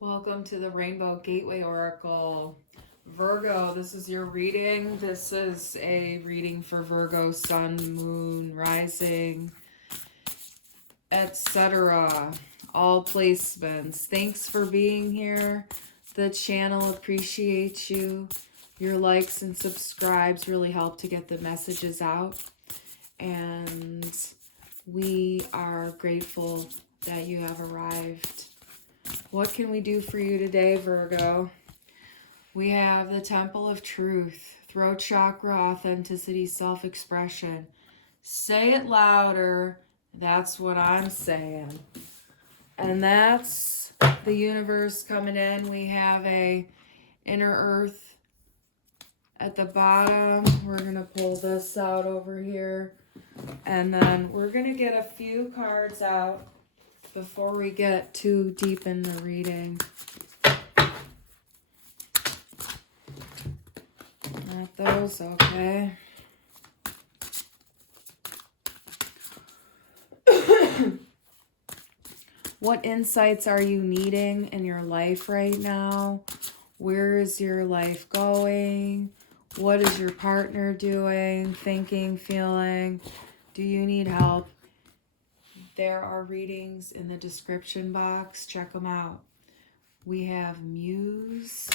Welcome to the Rainbow Gateway Oracle. Virgo, this is your reading. This is a reading for Virgo, Sun, Moon, Rising, etc. All placements. Thanks for being here. The channel appreciates you. Your likes and subscribes really help to get the messages out. And we are grateful that you have arrived. What can we do for you today, Virgo? We have the Temple of Truth, throat chakra, authenticity, self-expression. Say it louder. That's what I'm saying. And that's the universe coming in. We have a inner earth at the bottom. We're going to pull this out over here. And then we're going to get a few cards out before we get too deep in the reading. Not those, okay. What insights are you needing in your life right now? Where is your life going? What is your partner doing, thinking, feeling? Do you need help? There are readings in the description box. Check them out. We have Muse.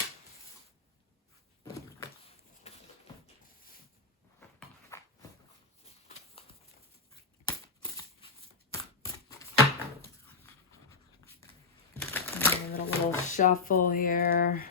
A little shuffle here.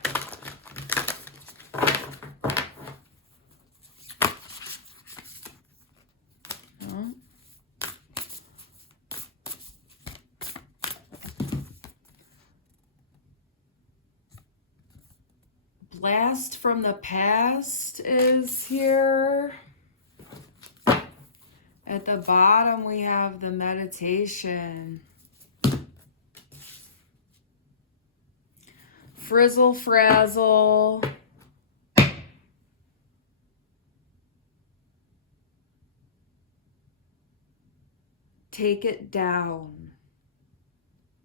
Blast from the past is here. At the bottom, we have the meditation. Frizzle frazzle. Take it down.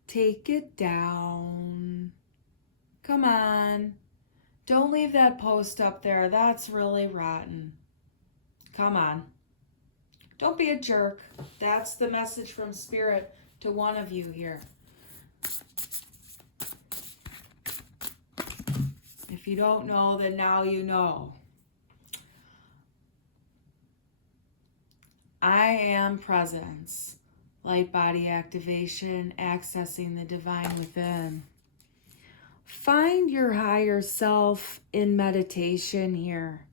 Take it down. Come on. Don't leave that post up there. That's really rotten. Come on. Don't be a jerk. That's the message from Spirit to one of you here. If you don't know, then now you know. I am presence. Light body activation, accessing the divine within. Find your higher self in meditation here.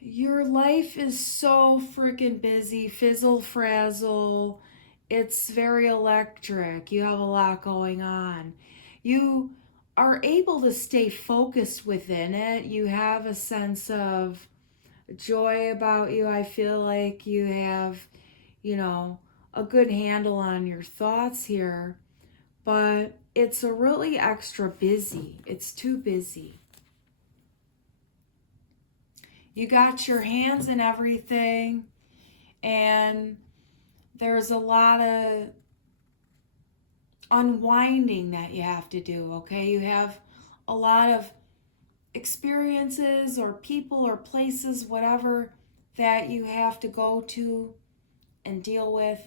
Your life is so freaking busy, fizzle frazzle. It's very electric. You have a lot going on. You are able to stay focused within it. You have a sense of joy about you. I feel like you have, a good handle on your thoughts here. But it's a really extra busy. It's too busy. You got your hands in everything, and there's a lot of unwinding that you have to do, okay? You have a lot of experiences or people or places, whatever, that you have to go to and deal with.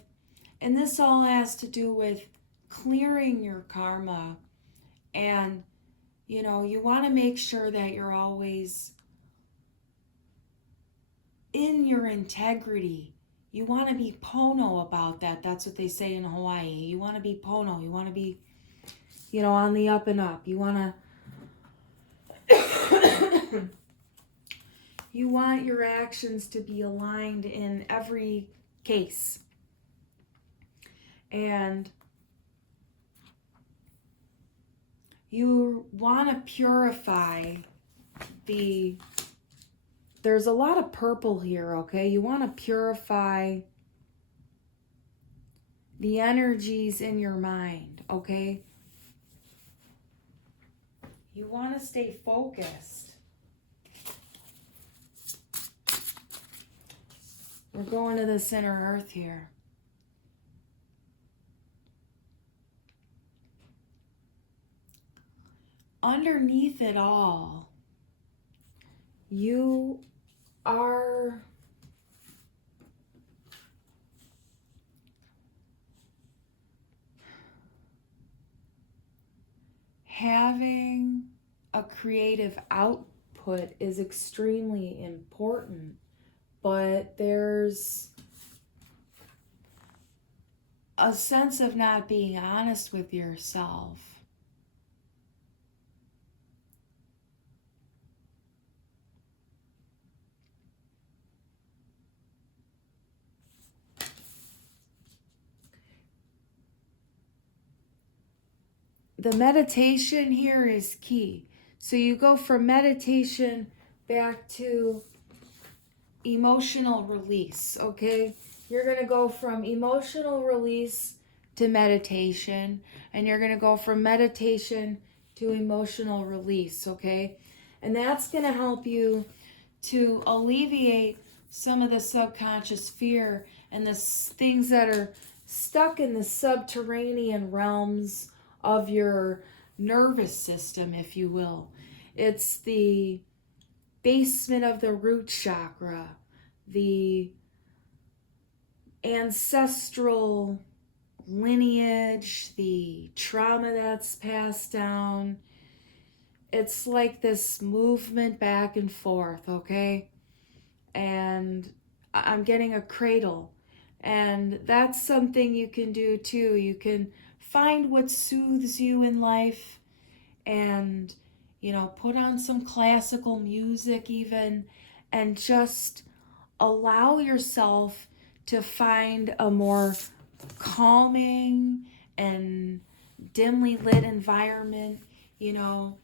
And this all has to do with clearing your karma. And, you want to make sure that you're always in your integrity. You want to be pono about that. That's what they say in Hawaii. You want to be pono. You want to be, on the up and up. You want to... You want your actions to be aligned in every case. And you want to purify there's a lot of purple here, okay? You want to purify the energies in your mind, okay? You want to stay focused. We're going to the center earth here. underneath it all, you are having a creative output is extremely important, but there's a sense of not being honest with yourself. The meditation here is key. So you go from meditation back to emotional release, okay? You're going to go from emotional release to meditation, and you're going to go from meditation to emotional release, okay? And that's going to help you to alleviate some of the subconscious fear and the things that are stuck in the subterranean realms of your nervous system, if you will. It's the basement of the root chakra, the ancestral lineage, the trauma that's passed down. It's like this movement back and forth, okay? And I'm getting a cradle. And that's something you can do too. You can find what soothes you in life and, you know, put on some classical music even, and just allow yourself to find a more calming and dimly lit environment, you know,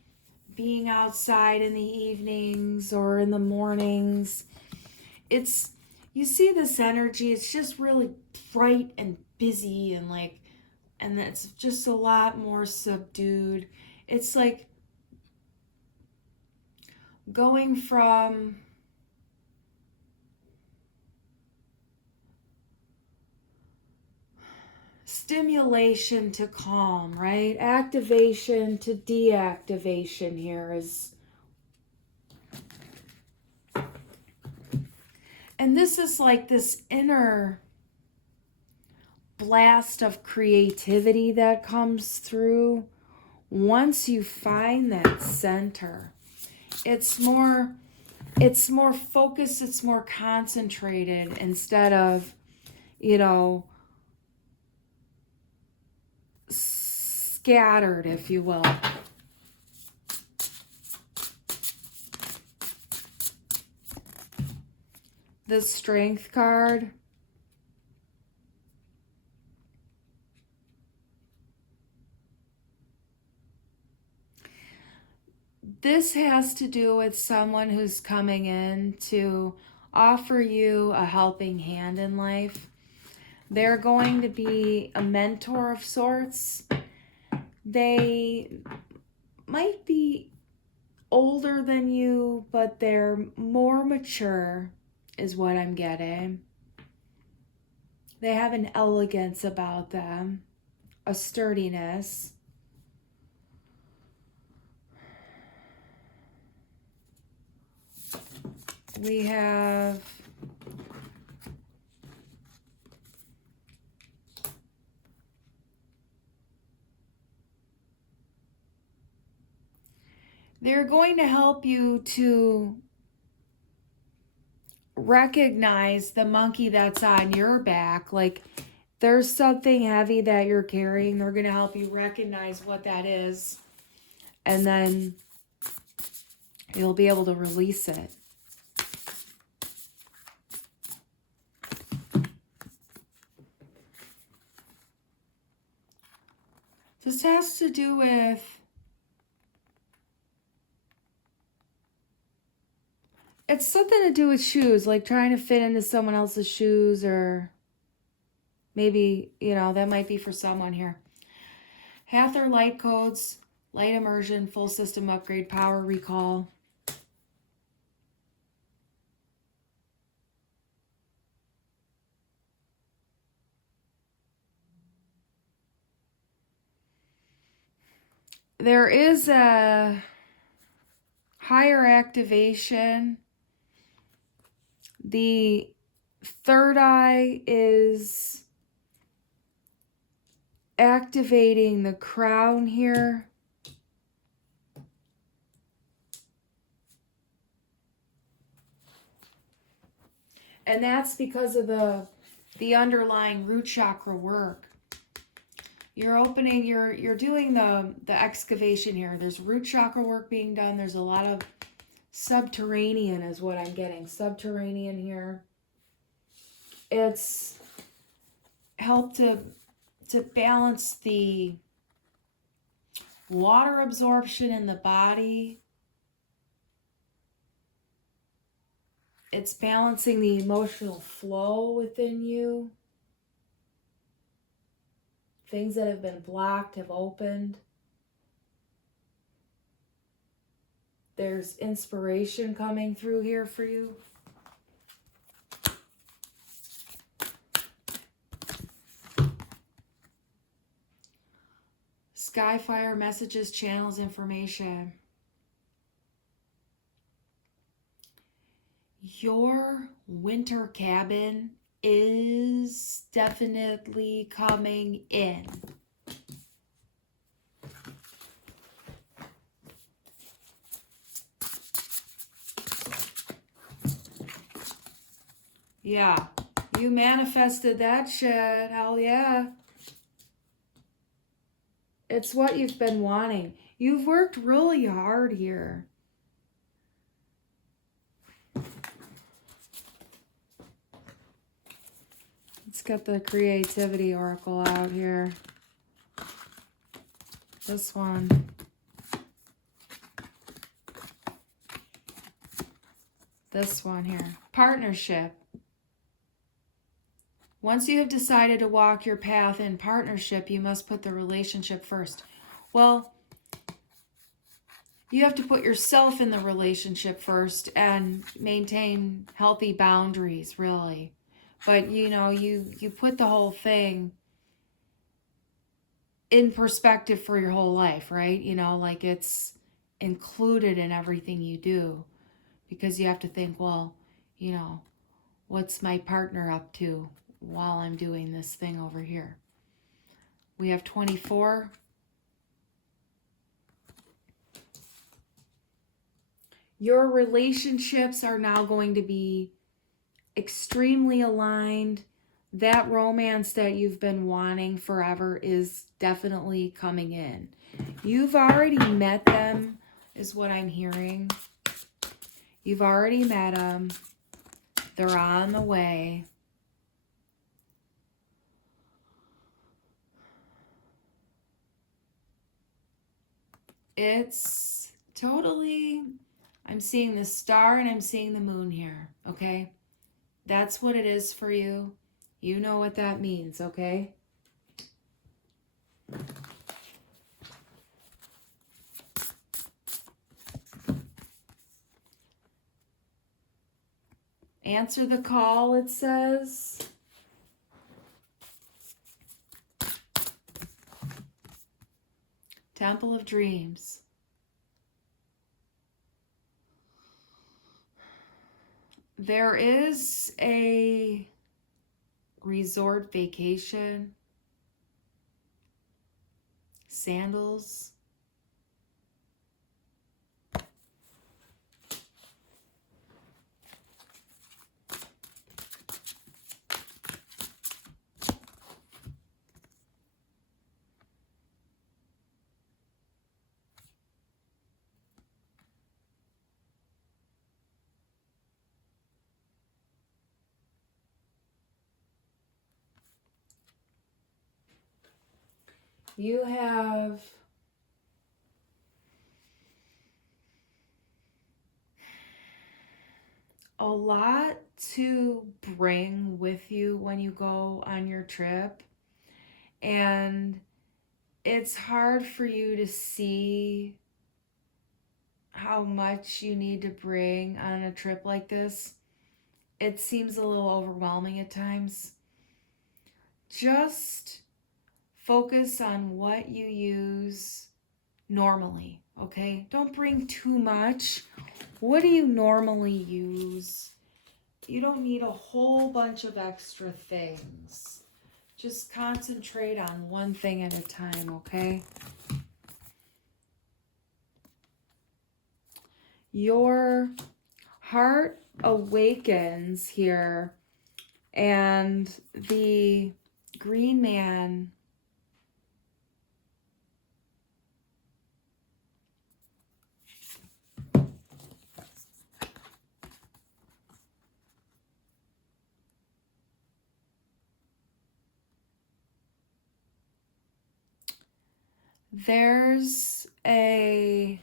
being outside in the evenings or in the mornings. It's, you see this energy, it's just really bright and busy and like, and it's just a lot more subdued. It's like going from stimulation to calm, right? Activation to deactivation here is, and this is like this inner blast of creativity that comes through once you find that center. It's more focused, it's more concentrated instead of, you know, scattered, if you will. The Strength card. This has to do with someone who's coming in to offer you a helping hand in life. They're going to be a mentor of sorts. They might be older than you, but they're more mature, is what I'm getting. They have an elegance about them, a sturdiness. We have they're going to help you to recognize the monkey that's on your back. Like there's something heavy that you're carrying. They're going to help you recognize what that is. And then you'll be able to release it. This has to do with it's something to do with shoes, like trying to fit into someone else's shoes, or maybe, you know, that might be for someone here. Hathor light codes, light immersion, full system upgrade, power recall. there is a higher activation. The third eye is activating the crown here. And that's because of the underlying root chakra work. You're opening, you're doing the excavation here. There's root chakra work being done. There's a lot of subterranean is what I'm getting. Subterranean here. It's helped to balance the water absorption in the body. It's balancing the emotional flow within you. Things that have been blocked have opened. There's inspiration coming through here for you. Skyfire messages, channels, information. Your winter cabin is definitely coming in. Yeah, you manifested that shit. Hell yeah. It's what you've been wanting. You've worked really hard here. Let's get the creativity oracle out here. This one. This one here. Partnership. Once you have decided to walk your path in partnership, you must put the relationship first. Well, you have to put yourself in the relationship first and maintain healthy boundaries, really. But, you know, you put the whole thing in perspective for your whole life, right? You know, like it's included in everything you do. Because you have to think, well, you know, what's my partner up to while I'm doing this thing over here? We have 24. Your relationships are now going to be extremely aligned. That romance that you've been wanting forever is definitely coming in. You've already met them, is what I'm hearing. You've already met them. They're on the way. It's totally, I'm seeing the star and I'm seeing the moon here, okay? That's what it is for you. You know what that means, okay? Answer the call, it says. Temple of Dreams. There is a resort vacation. Sandals. You have a lot to bring with you when you go on your trip. And it's hard for you to see how much you need to bring on a trip like this. It seems a little overwhelming at times. Just focus on what you use normally, okay? Don't bring too much. What do you normally use? You don't need a whole bunch of extra things. Just concentrate on one thing at a time, okay? Your heart awakens here, and the green man there's a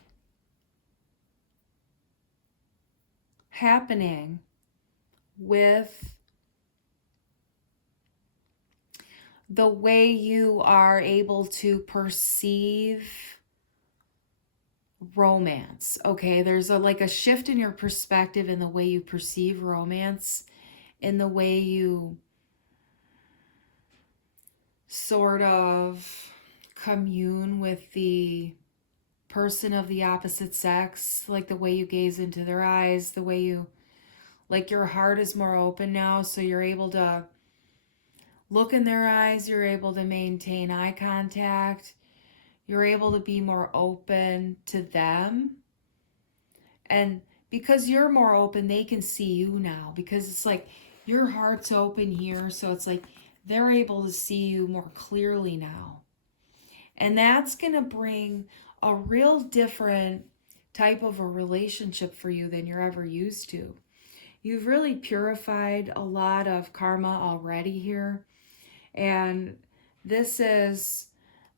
happening with the way you are able to perceive romance. Okay, there's like a shift in your perspective in the way you perceive romance, in the way you sort of commune with the person of the opposite sex, like the way you gaze into their eyes, the way you, like, your heart is more open now, so you're able to look in their eyes, you're able to maintain eye contact, you're able to be more open to them. And because you're more open, they can see you now, because it's like your heart's open here, so it's like they're able to see you more clearly now. And that's going to bring a real different type of a relationship for you than you're ever used to. You've really purified a lot of karma already here. And this is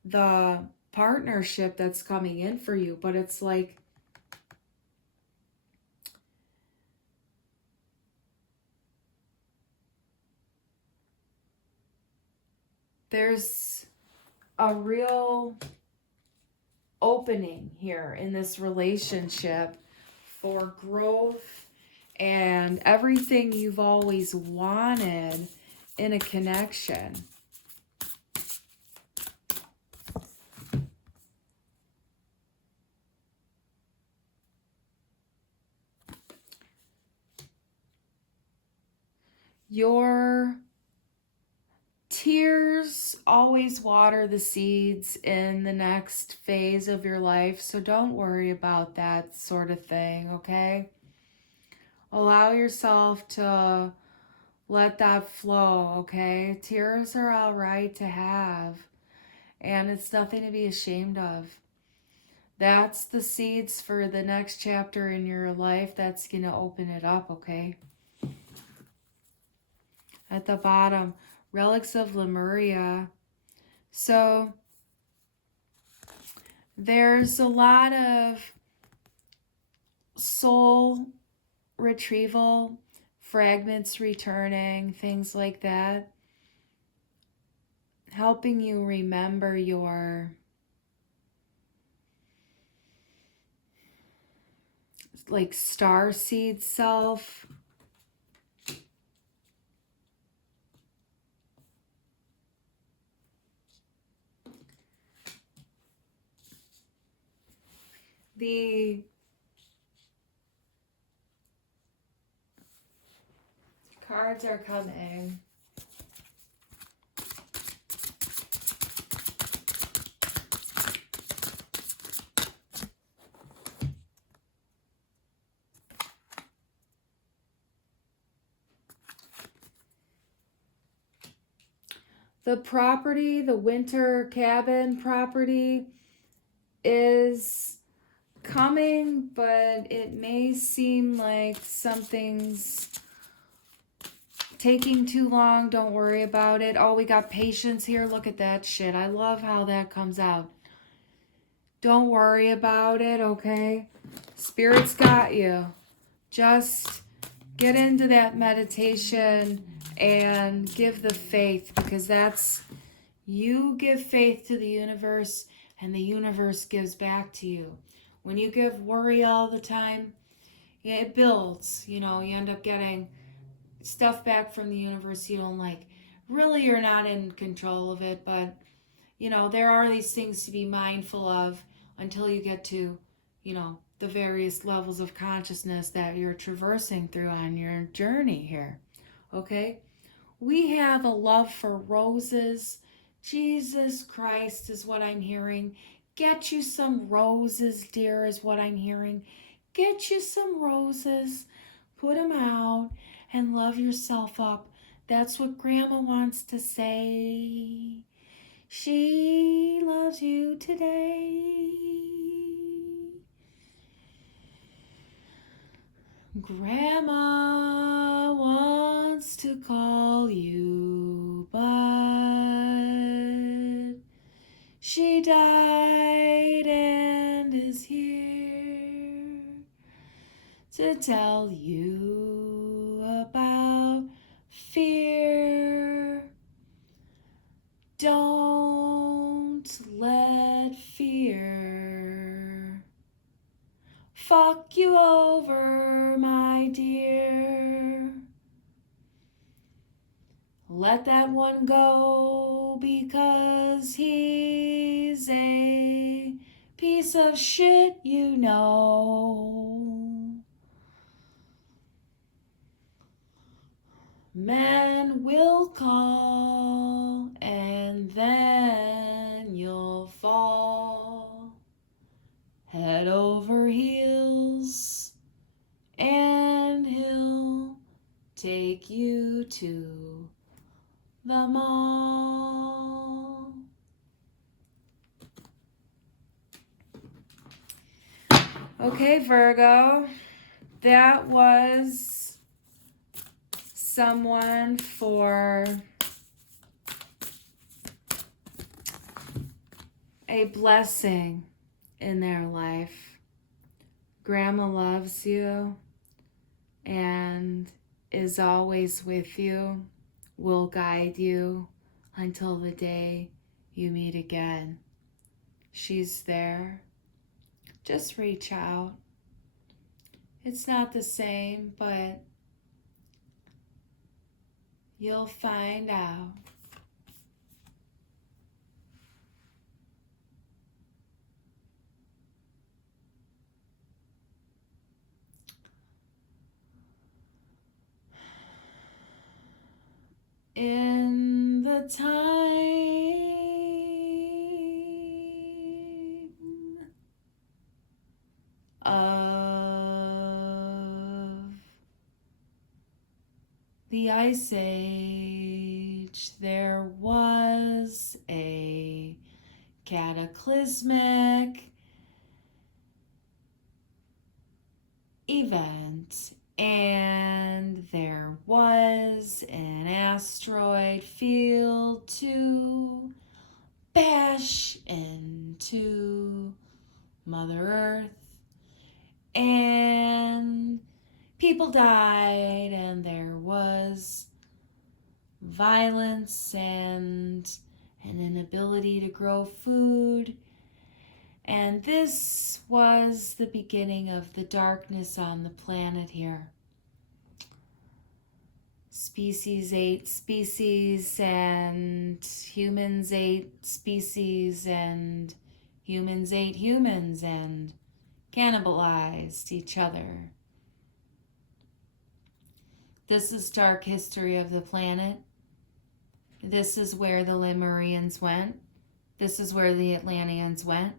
the partnership that's coming in for you. But it's like, there's a real opening here in this relationship for growth and everything you've always wanted in a connection. Your tears always water the seeds in the next phase of your life, so don't worry about that sort of thing, okay? Allow yourself to let that flow, okay? Tears are all right to have, and it's nothing to be ashamed of. That's the seeds for the next chapter in your life that's going to open it up, okay? At the bottom, relics of Lemuria. So there's a lot of soul retrieval, fragments returning, things like that, helping you remember your like starseed self. The cards are coming. The property, the winter cabin property, is coming, but it may seem like something's taking too long. Don't worry about it. Oh, we got patience here. Look at that shit. I love how that comes out. Don't worry about it, okay? Spirit's got you. Just get into that meditation and give the faith, because that's, you give faith to the universe and the universe gives back to you. When you give worry all the time, it builds. You know, you end up getting stuff back from the universe you don't like. Really, you're not in control of it, but, you know, there are these things to be mindful of until you get to, the various levels of consciousness that you're traversing through on your journey here. Okay? We have a love for roses. Jesus Christ is what I'm hearing. Get you some roses, dear, is what I'm hearing. Get you some roses, put them out, and love yourself up. That's what Grandma wants to say. She loves you today. Grandma wants to call you, but she died and is here to tell you about fear. Don't let fear fuck you over, my dear. Let that one go, because he's a piece of shit, you know. Men will call, and then you'll fall head over heels, and he'll take you to the mall. Okay, Virgo, that was someone for a blessing in their life. Grandma loves you and is always with you, will guide you until the day you meet again. She's there. Just reach out. It's not the same, but you'll find out. In the time of the Ice Age, there was a cataclysmic event, and there was an asteroid field to bash into Mother Earth, and people died, and there was violence and an inability to grow food. And this was the beginning of the darkness on the planet here. Species ate species, and humans ate species, and humans ate humans, and cannibalized each other. This is dark history of the planet. This is where the Lemurians went. This is where the Atlanteans went.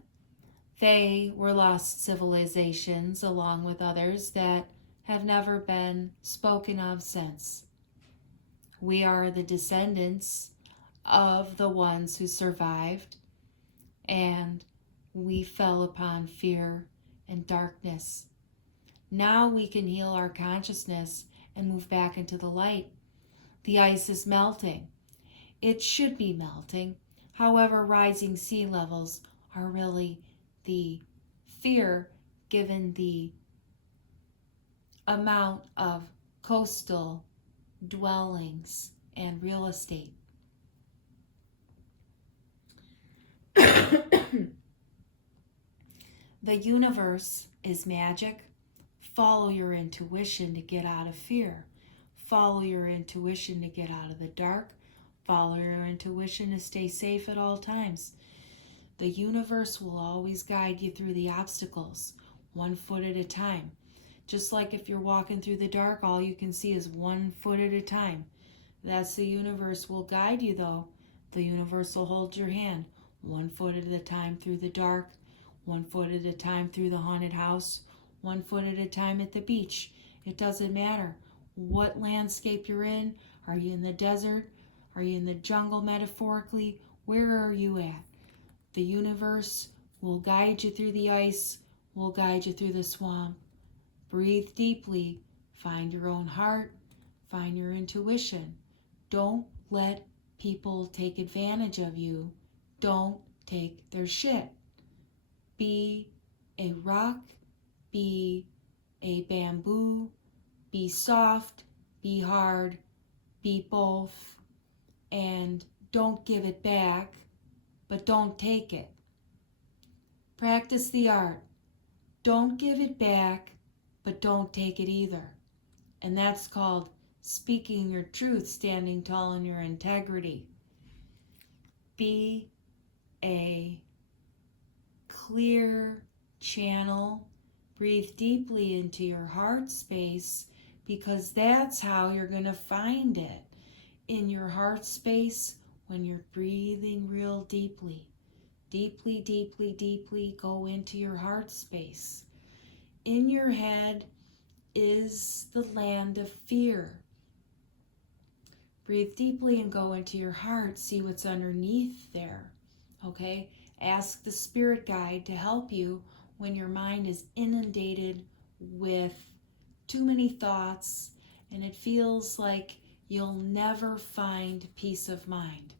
They were lost civilizations along with others that have never been spoken of since. We are the descendants of the ones who survived, and we fell upon fear and darkness. Now we can heal our consciousness and move back into the light. The ice is melting. It should be melting. However, rising sea levels are really the fear given the amount of coastal dwellings and real estate. The universe is magic. Follow your intuition to get out of fear. Follow your intuition to get out of the dark. Follow your intuition to stay safe at all times. The universe will always guide you through the obstacles, one foot at a time. Just like if you're walking through the dark, all you can see is 1 foot at a time. That's the universe will guide you though. The universe will hold your hand 1 foot at a time through the dark, 1 foot at a time through the haunted house, 1 foot at a time at the beach. It doesn't matter what landscape you're in. Are you in the desert? Are you in the jungle metaphorically? Where are you at? The universe will guide you through the ice, will guide you through the swamp. Breathe deeply. Find your own heart. Find your intuition. Don't let people take advantage of you. Don't take their shit. Be a rock. Be a bamboo. Be soft. Be hard. Be both. And don't give it back, but don't take it. Practice the art. Don't give it back, but don't take it either. And that's called speaking your truth, standing tall in your integrity. Be a clear channel. Breathe deeply into your heart space, because that's how you're going to find it. In your heart space, when you're breathing real deeply. Deeply, deeply, deeply go into your heart space. In your head is the land of fear. Breathe deeply and go into your heart. See what's underneath there. Okay? Ask the spirit guide to help you when your mind is inundated with too many thoughts and it feels like you'll never find peace of mind.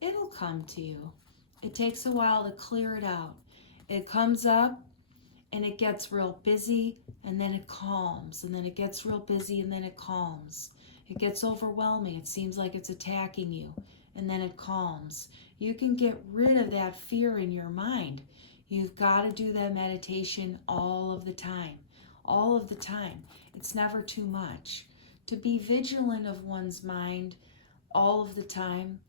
It'll come to you. It takes a while to clear it out. It comes up and it gets real busy and then it calms, and then it gets real busy and then it calms. It gets overwhelming. It seems like it's attacking you, and then it calms. You can get rid of that fear in your mind. You've got to do that meditation all of the time. All of the time. It's never too much. To be vigilant of one's mind all of the time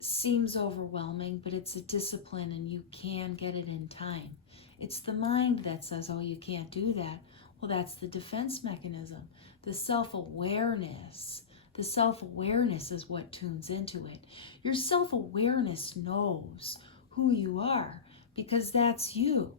seems overwhelming, but it's a discipline and you can get it in time. It's the mind that says, oh, you can't do that. Well, that's the defense mechanism. The self-awareness. The self-awareness is what tunes into it. Your self-awareness knows who you are because that's you.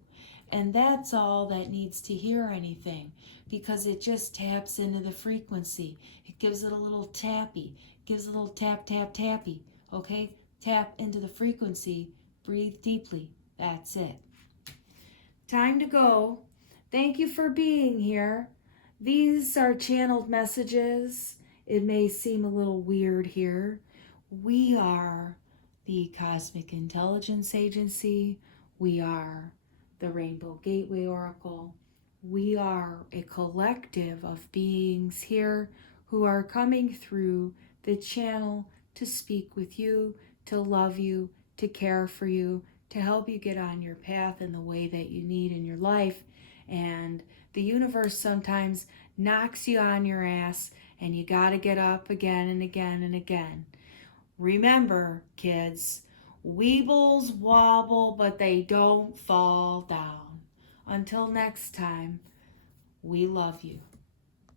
And that's all that needs to hear anything, because it just taps into the frequency. It gives it a little tappy. It gives a little tap, tap, tappy. Okay? Tap into the frequency. Breathe deeply. That's it. Time to go. Thank you for being here. These are channeled messages. It may seem a little weird here. We are the Cosmic Intelligence Agency. We are the Rainbow Gateway Oracle. We are a collective of beings here who are coming through the channel to speak with you, to love you, to care for you, to help you get on your path in the way that you need in your life. And the universe sometimes knocks you on your ass, and you got to get up again and again and again. Remember, kids, weebles wobble, but they don't fall down. Until next time, we love you.